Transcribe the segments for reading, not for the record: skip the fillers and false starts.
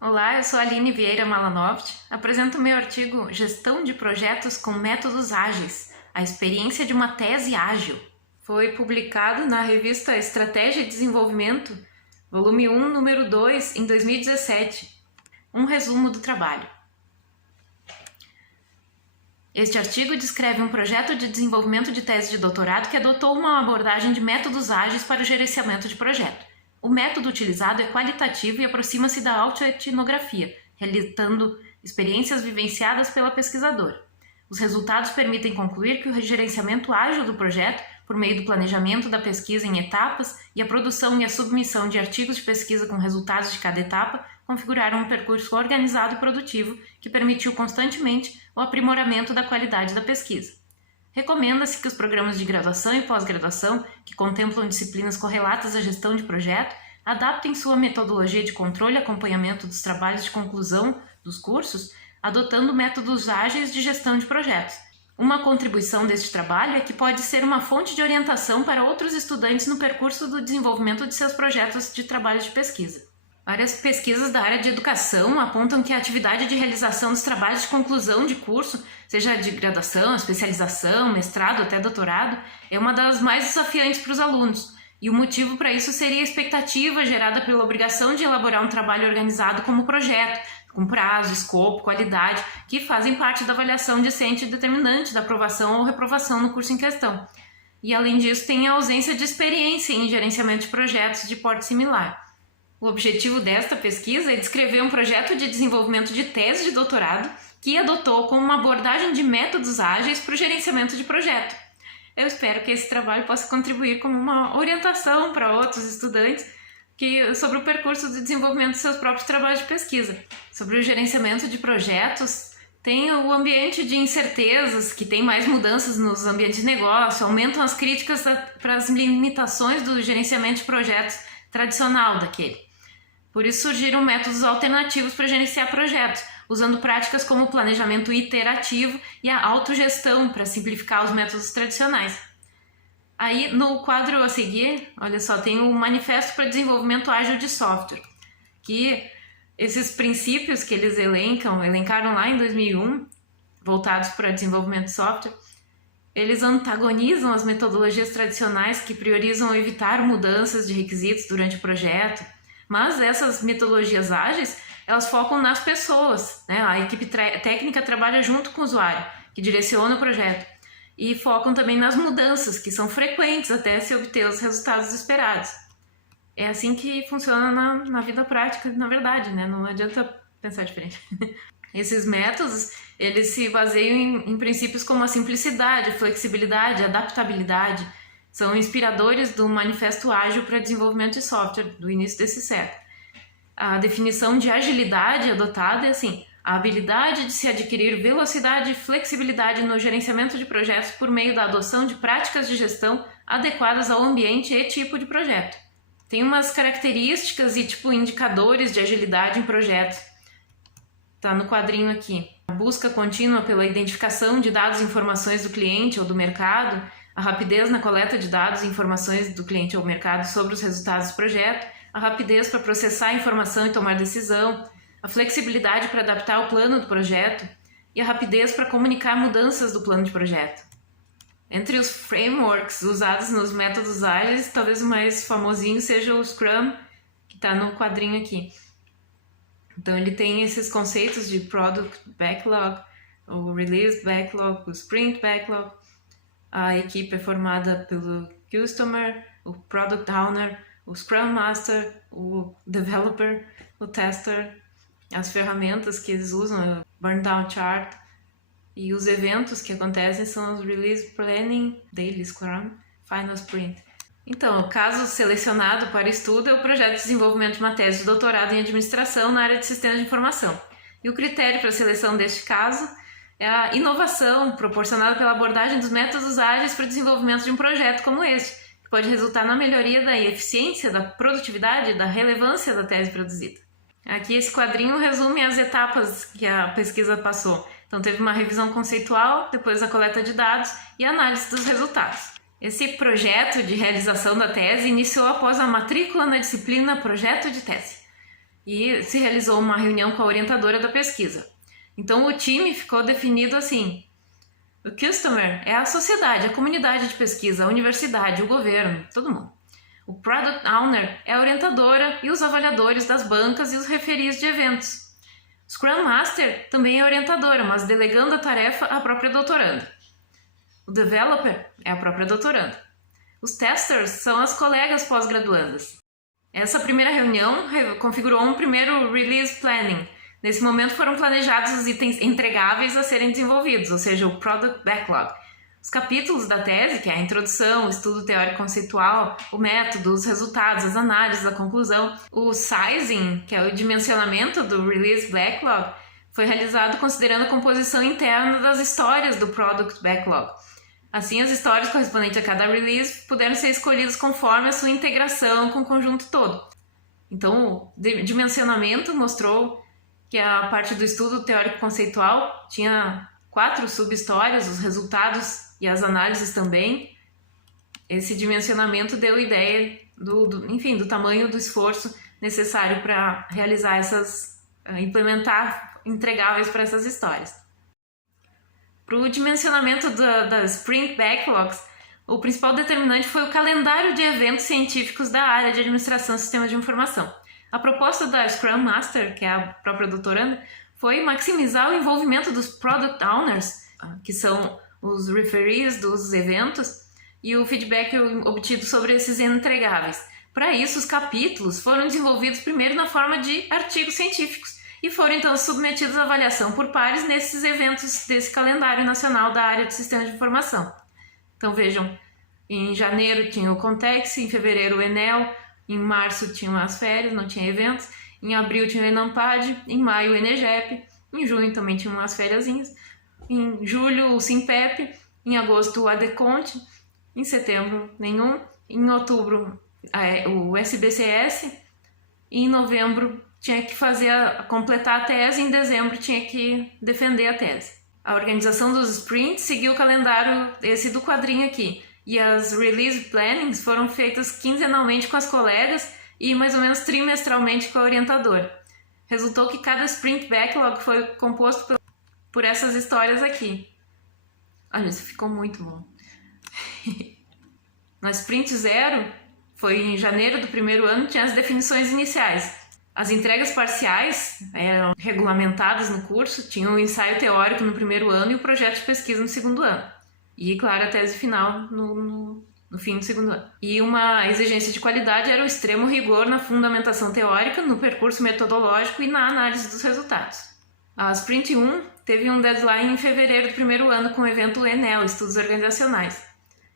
Olá, eu sou a Aline Vieira Malanovic, apresento meu artigo Gestão de Projetos com Métodos Ágeis, a experiência de uma tese ágil. Foi publicado na revista Estratégia e Desenvolvimento, volume 1, número 2, em 2017. Um resumo do trabalho. Este artigo descreve um projeto de desenvolvimento de tese de doutorado que adotou uma abordagem de métodos ágeis para o gerenciamento de projeto. O método utilizado é qualitativo e aproxima-se da autoetnografia, realizando experiências vivenciadas pela pesquisadora. Os resultados permitem concluir que o gerenciamento ágil do projeto, por meio do planejamento da pesquisa em etapas e a produção e a submissão de artigos de pesquisa com resultados de cada etapa, configuraram um percurso organizado e produtivo que permitiu constantemente o aprimoramento da qualidade da pesquisa. Recomenda-se que os programas de graduação e pós-graduação, que contemplam disciplinas correlatas à gestão de projeto, adaptem sua metodologia de controle e acompanhamento dos trabalhos de conclusão dos cursos, adotando métodos ágeis de gestão de projetos. Uma contribuição deste trabalho é que pode ser uma fonte de orientação para outros estudantes no percurso do desenvolvimento de seus projetos de trabalho de pesquisa. Várias pesquisas da área de educação apontam que a atividade de realização dos trabalhos de conclusão de curso, seja de graduação, especialização, mestrado até doutorado, é uma das mais desafiantes para os alunos. E o motivo para isso seria a expectativa gerada pela obrigação de elaborar um trabalho organizado como projeto, com prazo, escopo, qualidade, que fazem parte da avaliação discente determinante da aprovação ou reprovação no curso em questão. E além disso, tem a ausência de experiência em gerenciamento de projetos de porte similar. O objetivo desta pesquisa é descrever um projeto de desenvolvimento de tese de doutorado que adotou como uma abordagem de métodos ágeis para o gerenciamento de projeto. Eu espero que esse trabalho possa contribuir como uma orientação para outros estudantes sobre o percurso de desenvolvimento de seus próprios trabalhos de pesquisa. Sobre o gerenciamento de projetos, tem o ambiente de incertezas, que tem mais mudanças nos ambientes de negócio, aumentam as críticas para as limitações do gerenciamento de projetos tradicional daquele. Por isso surgiram métodos alternativos para gerenciar projetos, usando práticas como o planejamento iterativo e a autogestão para simplificar os métodos tradicionais. Aí no quadro a seguir, olha só, tem o Manifesto para Desenvolvimento Ágil de Software, que esses princípios que eles elencaram lá em 2001, voltados para desenvolvimento de software, eles antagonizam as metodologias tradicionais que priorizam evitar mudanças de requisitos durante o projeto, mas essas metodologias ágeis, elas focam nas pessoas, né? A equipe técnica trabalha junto com o usuário, que direciona o projeto, e focam também nas mudanças, que são frequentes até se obter os resultados esperados. É assim que funciona na vida prática, na verdade, né? Não adianta pensar diferente. Esses métodos, eles se baseiam em princípios como a simplicidade, a flexibilidade, a adaptabilidade. São inspiradores do Manifesto Ágil para Desenvolvimento de Software, do início desse século. A definição de agilidade adotada é assim: a habilidade de se adquirir velocidade e flexibilidade no gerenciamento de projetos por meio da adoção de práticas de gestão adequadas ao ambiente e tipo de projeto. Tem umas características e indicadores de agilidade em projetos. Está no quadrinho aqui. A busca contínua pela identificação de dados e informações do cliente ou do mercado, a rapidez na coleta de dados e informações do cliente ou mercado sobre os resultados do projeto, a rapidez para processar a informação e tomar decisão, a flexibilidade para adaptar o plano do projeto e a rapidez para comunicar mudanças do plano de projeto. Entre os frameworks usados nos métodos ágeis, talvez o mais famosinho seja o Scrum, que está no quadrinho aqui. Então ele tem esses conceitos de Product Backlog, o Release Backlog, o Sprint Backlog. A equipe é formada pelo Customer, o Product Owner, o Scrum Master, o Developer, o Tester, as ferramentas que eles usam, o Burn Down Chart, e os eventos que acontecem são os Release Planning, Daily Scrum, Final Sprint. Então, o caso selecionado para estudo é o projeto de desenvolvimento de uma tese de doutorado em administração na área de sistemas de informação. E o critério para a seleção deste caso é a inovação proporcionada pela abordagem dos métodos ágeis para o desenvolvimento de um projeto como este, que pode resultar na melhoria da eficiência, da produtividade e da relevância da tese produzida. Aqui esse quadrinho resume as etapas que a pesquisa passou. Então teve uma revisão conceitual, depois a coleta de dados e a análise dos resultados. Esse projeto de realização da tese iniciou após a matrícula na disciplina Projeto de Tese. e se realizou uma reunião com a orientadora da pesquisa. Então o time ficou definido assim: o customer é a sociedade, a comunidade de pesquisa, a universidade, o governo, todo mundo. O Product Owner é a orientadora e os avaliadores das bancas e os referis de eventos. O Scrum Master também é orientadora, mas delegando a tarefa à própria doutoranda. O Developer é a própria doutoranda. Os Testers são as colegas pós-graduandas. Essa primeira reunião configurou um primeiro Release Planning. Nesse momento foram planejados os itens entregáveis a serem desenvolvidos, ou seja, o Product Backlog. Os capítulos da tese, que é a introdução, o estudo teórico-conceitual, o método, os resultados, as análises, a conclusão. O sizing, que é o dimensionamento do Release Backlog, foi realizado considerando a composição interna das histórias do Product Backlog. Assim, as histórias correspondentes a cada release puderam ser escolhidas conforme a sua integração com o conjunto todo. Então, o dimensionamento mostrou que a parte do estudo teórico-conceitual tinha 4 sub-histórias, os resultados e as análises também. Esse dimensionamento deu ideia do tamanho do esforço necessário para realizar implementar entregáveis para essas histórias. Para o dimensionamento das Sprint Backlogs, o principal determinante foi o calendário de eventos científicos da área de administração de sistemas de informação. A proposta da Scrum Master, que é a própria doutoranda, foi maximizar o envolvimento dos Product Owners, que são os referees dos eventos, e o feedback obtido sobre esses entregáveis. Para isso, os capítulos foram desenvolvidos primeiro na forma de artigos científicos e foram então submetidos à avaliação por pares nesses eventos desse calendário nacional da área de sistemas de informação. Então vejam, em janeiro tinha o Context, em fevereiro o Enel, em março tinham as férias, não tinha eventos, em abril tinha o Enampad, em maio o Enegep, em junho também tinha umas fériasinhas, em julho o Simpep, em agosto o Adeconte, em setembro nenhum, em outubro o SBCS, e em novembro tinha que completar a tese, em dezembro tinha que defender a tese. A organização dos sprints seguiu o calendário esse do quadrinho aqui, e as release plannings foram feitas quinzenalmente com as colegas e mais ou menos trimestralmente com a orientadora. Resultou que cada sprint backlog foi composto por essas histórias aqui. Olha, isso ficou muito bom. No sprint 0, foi em janeiro do primeiro ano, tinha as definições iniciais. As entregas parciais eram regulamentadas no curso, tinha o ensaio teórico no primeiro ano e o projeto de pesquisa no segundo ano. E, claro, a tese final no fim do segundo ano. E uma exigência de qualidade era o extremo rigor na fundamentação teórica, no percurso metodológico e na análise dos resultados. A Sprint 1 teve um deadline em fevereiro do primeiro ano com o evento Enel, Estudos Organizacionais.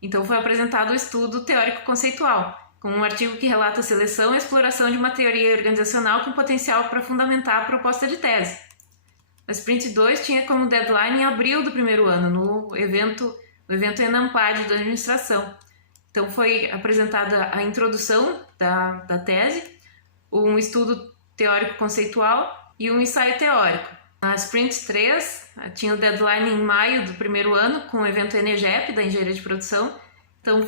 Então foi apresentado o estudo teórico-conceitual, com um artigo que relata a seleção e exploração de uma teoria organizacional com potencial para fundamentar a proposta de tese. A Sprint 2 tinha como deadline em abril do primeiro ano, no evento Enampad da administração. Então foi apresentada a introdução da tese, um estudo teórico-conceitual e um ensaio teórico. A Sprint 3 tinha o deadline em maio do primeiro ano, com o evento Enegep, da engenharia de produção. Então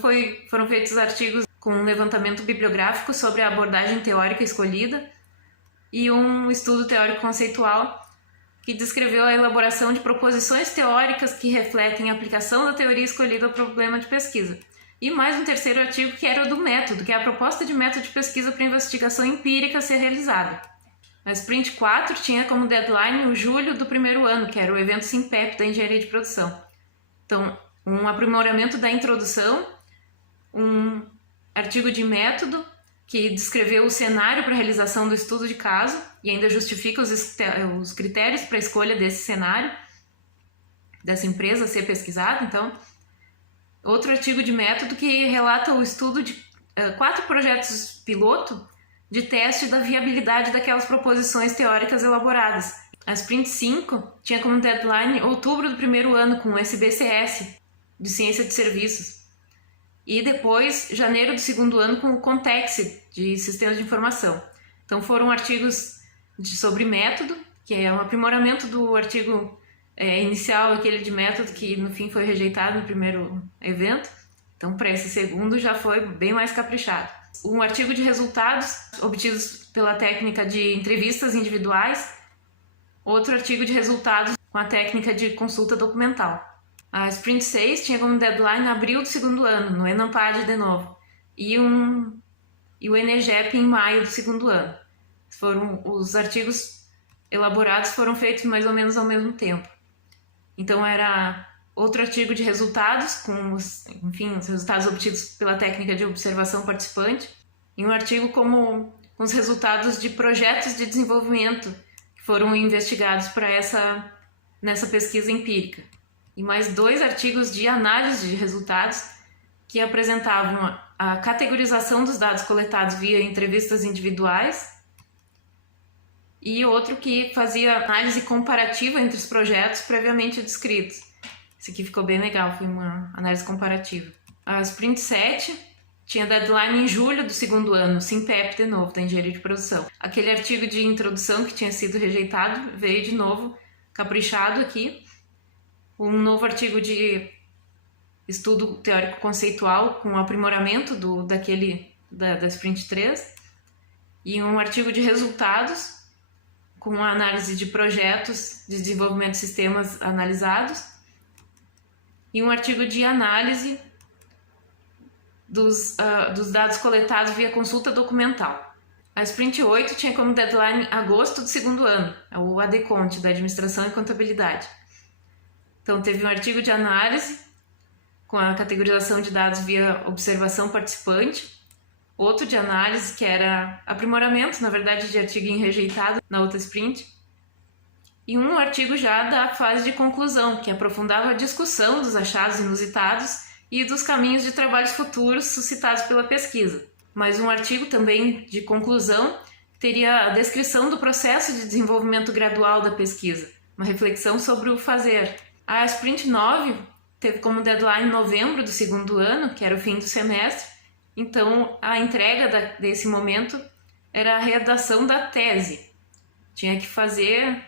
foram feitos artigos com um levantamento bibliográfico sobre a abordagem teórica escolhida e um estudo teórico-conceitual que descreveu a elaboração de proposições teóricas que refletem a aplicação da teoria escolhida ao problema de pesquisa. E mais um terceiro artigo que era o do método, que é a proposta de método de pesquisa para investigação empírica a ser realizada. A Sprint 4 tinha como deadline o julho do primeiro ano, que era o evento Simpep da engenharia de produção. Então, um aprimoramento da introdução, um artigo de método que descreveu o cenário para a realização do estudo de caso e ainda justifica os critérios para a escolha desse cenário, dessa empresa a ser pesquisada. Então, outro artigo de método que relata o estudo de 4 projetos piloto de teste da viabilidade daquelas proposições teóricas elaboradas. A Sprint 5 tinha como deadline outubro do primeiro ano com o SBCS, de Ciência de Serviços. E depois, janeiro do segundo ano, com o Context, de Sistemas de Informação. Então foram artigos sobre método, que é um aprimoramento do artigo inicial, aquele de método, que no fim foi rejeitado no primeiro evento. Então para esse segundo já foi bem mais caprichado. Um artigo de resultados obtidos pela técnica de entrevistas individuais, outro artigo de resultados com a técnica de consulta documental. A Sprint 6 tinha como deadline abril do segundo ano, no Enampad de novo, e o Enegep em maio do segundo ano. Os artigos elaborados foram feitos mais ou menos ao mesmo tempo. Então era outro artigo de resultados, com os resultados obtidos pela técnica de observação participante, e um artigo com os resultados de projetos de desenvolvimento que foram investigados nessa pesquisa empírica. E mais 2 artigos de análise de resultados que apresentavam a categorização dos dados coletados via entrevistas individuais e outro que fazia análise comparativa entre os projetos previamente descritos. Esse aqui ficou bem legal, foi uma análise comparativa. A Sprint 7 tinha deadline em julho do segundo ano, SIMPEP de novo, da engenharia de produção. Aquele artigo de introdução que tinha sido rejeitado veio de novo caprichado aqui. Um novo artigo de estudo teórico conceitual com aprimoramento da Sprint 3 e um artigo de resultados com a análise de projetos de desenvolvimento de sistemas analisados e um artigo de análise dos dados coletados via consulta documental. A Sprint 8 tinha como deadline agosto do segundo ano, o ADCONT, da Administração e Contabilidade. Então teve um artigo de análise com a categorização de dados via observação participante, outro de análise que era aprimoramento, na verdade, de artigo rejeitado na outra sprint, e um artigo já da fase de conclusão, que aprofundava a discussão dos achados inusitados e dos caminhos de trabalhos futuros suscitados pela pesquisa. Mas um artigo também de conclusão teria a descrição do processo de desenvolvimento gradual da pesquisa, uma reflexão sobre o fazer. A Sprint 9 teve como deadline novembro do segundo ano, que era o fim do semestre, então a entrega desse momento era a redação da tese. Tinha que fazer,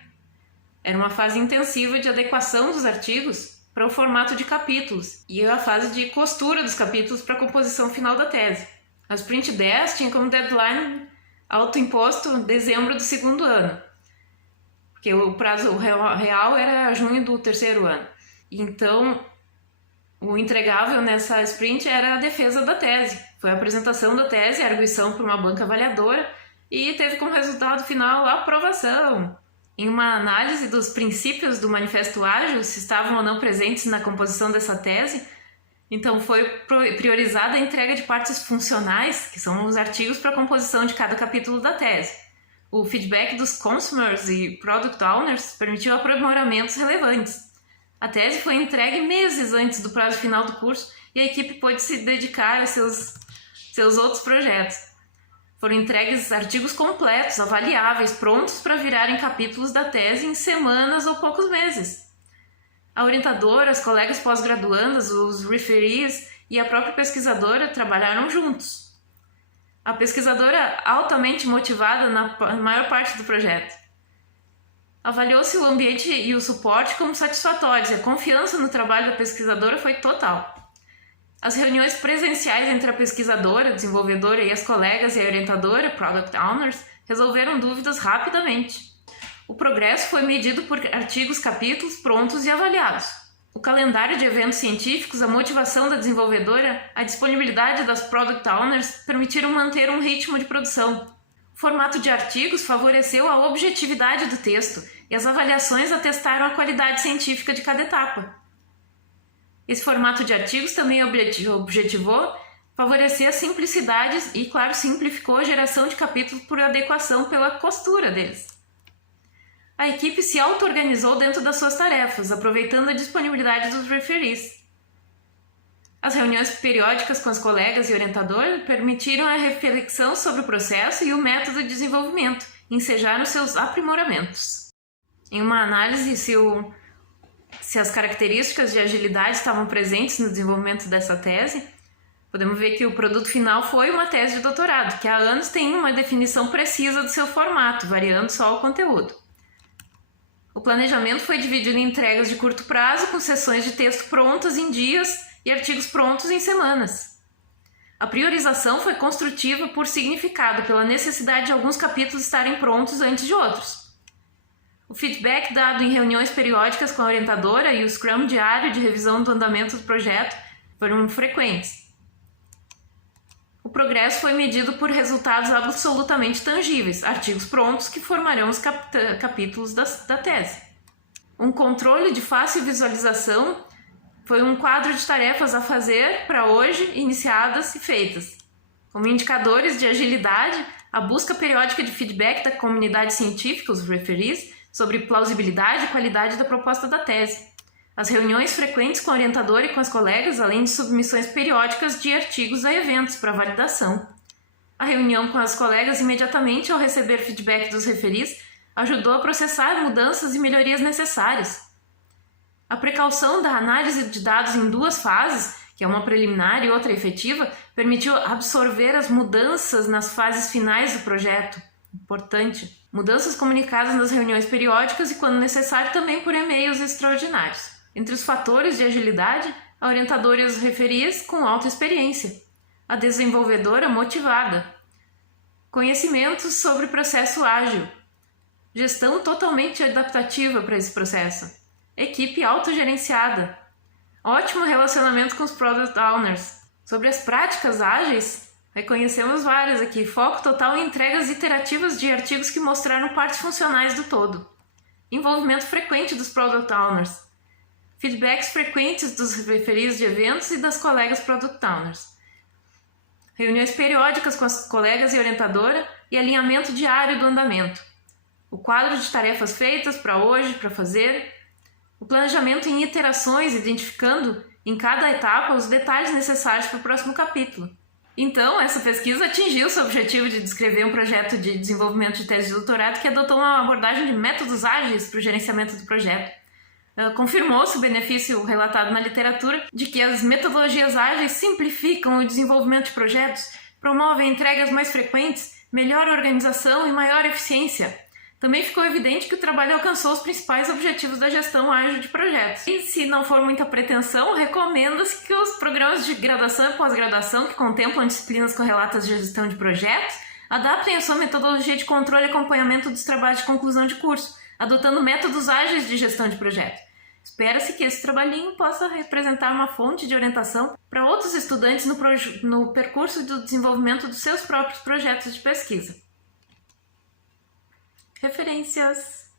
era uma fase intensiva de adequação dos artigos para o formato de capítulos e a fase de costura dos capítulos para a composição final da tese. A Sprint 10 tinha como deadline autoimposto dezembro do segundo ano, porque o prazo real era junho do terceiro ano. Então, o entregável nessa sprint era a defesa da tese. Foi a apresentação da tese, a arguição por uma banca avaliadora e teve como resultado final a aprovação. Em uma análise dos princípios do Manifesto Ágil, se estavam ou não presentes na composição dessa tese, então foi priorizada a entrega de partes funcionais, que são os artigos para a composição de cada capítulo da tese. O feedback dos consumers e product owners permitiu aprimoramentos relevantes. A tese foi entregue meses antes do prazo final do curso e a equipe pôde se dedicar aos seus outros projetos. Foram entregues artigos completos, avaliáveis, prontos para virarem capítulos da tese em semanas ou poucos meses. A orientadora, as colegas pós-graduandas, os referees e a própria pesquisadora trabalharam juntos. A pesquisadora altamente motivada na maior parte do projeto. Avaliou-se o ambiente e o suporte como satisfatórios e a confiança no trabalho da pesquisadora foi total. As reuniões presenciais entre a pesquisadora, desenvolvedora e as colegas e a orientadora, Product Owners, resolveram dúvidas rapidamente. O progresso foi medido por artigos, capítulos prontos e avaliados. O calendário de eventos científicos, a motivação da desenvolvedora, a disponibilidade das Product Owners permitiram manter um ritmo de produção. O formato de artigos favoreceu a objetividade do texto e as avaliações atestaram a qualidade científica de cada etapa. Esse formato de artigos também objetivou favorecer a simplicidade e, claro, simplificou a geração de capítulos por adequação pela costura deles. A equipe se auto-organizou dentro das suas tarefas, aproveitando a disponibilidade dos referees. As reuniões periódicas com as colegas e orientador permitiram a reflexão sobre o processo e o método de desenvolvimento, e ensejaram seus aprimoramentos. Em uma análise se as características de agilidade estavam presentes no desenvolvimento dessa tese, podemos ver que o produto final foi uma tese de doutorado, que há anos tem uma definição precisa do seu formato, variando só o conteúdo. O planejamento foi dividido em entregas de curto prazo, com sessões de texto prontas em dias e artigos prontos em semanas. A priorização foi construtiva por significado, pela necessidade de alguns capítulos estarem prontos antes de outros. O feedback dado em reuniões periódicas com a orientadora e o Scrum diário de revisão do andamento do projeto foram frequentes. O progresso foi medido por resultados absolutamente tangíveis, artigos prontos que formarão os capítulos da tese. Um controle de fácil visualização foi um quadro de tarefas a fazer para hoje, iniciadas e feitas. Como indicadores de agilidade, a busca periódica de feedback da comunidade científica, os referees, sobre plausibilidade e qualidade da proposta da tese. As reuniões frequentes com o orientador e com as colegas, além de submissões periódicas de artigos a eventos para validação. A reunião com as colegas imediatamente ao receber feedback dos referees ajudou a processar mudanças e melhorias necessárias. A precaução da análise de dados em duas fases, que é uma preliminar e outra efetiva, permitiu absorver as mudanças nas fases finais do projeto. Importante. Mudanças comunicadas nas reuniões periódicas e, quando necessário, também por e-mails extraordinários. Entre os fatores de agilidade, a orientadora e os referees com alta experiência. A desenvolvedora motivada. Conhecimentos sobre processo ágil. Gestão totalmente adaptativa para esse processo. Equipe autogerenciada. Ótimo relacionamento com os Product Owners. Sobre as práticas ágeis, reconhecemos várias aqui. Foco total em entregas iterativas de artigos que mostraram partes funcionais do todo. Envolvimento frequente dos Product Owners. Feedbacks frequentes dos referidos de eventos e das colegas Product Owners. Reuniões periódicas com as colegas e orientadora e alinhamento diário do andamento. O quadro de tarefas feitas para hoje, para fazer. O planejamento em iterações, identificando em cada etapa os detalhes necessários para o próximo capítulo. Então, essa pesquisa atingiu seu objetivo de descrever um projeto de desenvolvimento de tese de doutorado que adotou uma abordagem de métodos ágeis para o gerenciamento do projeto. Confirmou-se o benefício relatado na literatura de que as metodologias ágeis simplificam o desenvolvimento de projetos, promovem entregas mais frequentes, melhor organização e maior eficiência. Também ficou evidente que o trabalho alcançou os principais objetivos da gestão ágil de projetos. E, se não for muita pretensão, recomenda-se que os programas de graduação e pós-graduação que contemplam disciplinas correlatas de gestão de projetos adaptem a sua metodologia de controle e acompanhamento dos trabalhos de conclusão de curso, adotando métodos ágeis de gestão de projetos. Espera-se que esse trabalhinho possa representar uma fonte de orientação para outros estudantes no percurso do desenvolvimento dos seus próprios projetos de pesquisa. Referências.